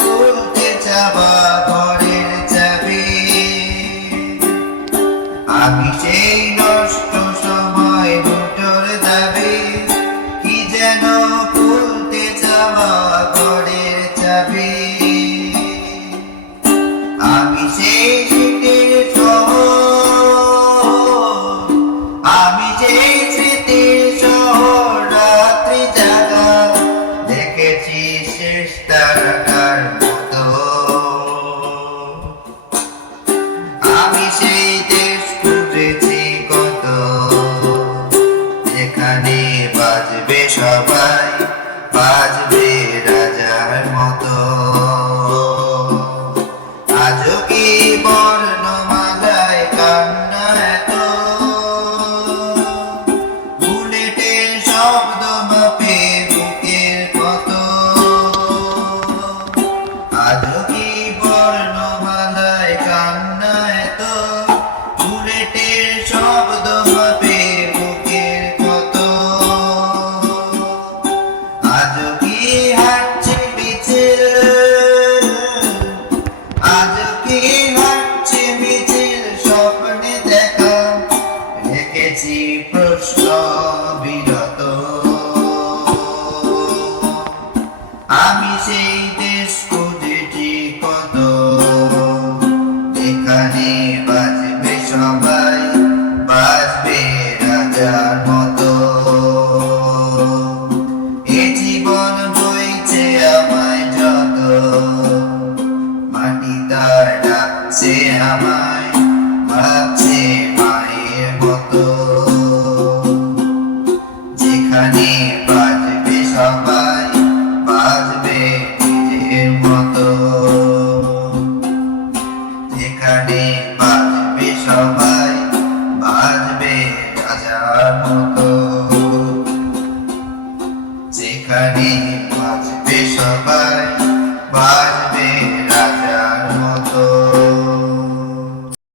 খুলতে চাওয়া ঘরের চাবি, আমি সেই নষ্ট সময় দুটোর দাবি, কি যেন খুলতে চাওয়া ঘরের চাবি। আমি সেই স্মৃতির শহর, আমি সেই স্মৃতির শহর, রাত্রি জাগা দেখেছি শেষ তারাটার মতো। আমি সেই দেশ খুঁজেছি কত, যেখানে বাজবে সবাই, বাজবে রাজার মতো। আজও কি বর্ণমালায় কান্না এত, বুলেটের শব্দ মাপে বুকের কত। আজও কি বর্ণমালায় কান্না এত, বুলেটের শব্দ মাপে বুকের কত। আজও কি হাঁটছে মিছিল, আজও কি হাঁটছে মিছিল, স্বপ্নে দেখা রেখেছি প্রশ্ন বিরত। আমি সেই দেশ খুঁজেছি কত, যেখানে বাজবে সবাই, বাজবে রাজার মতো। এ জীবন বইছে আমায় যত, মাটি তার ডাকছে আমায়, ভাবছে মায়ের মতো। যেখানে বাজবে সবাই, বাজবে নিজের মতো। যেখানে বাজবে সবাই, বাজবে রাজার মতো। যেখানে বাজবে সবাই, বাজবে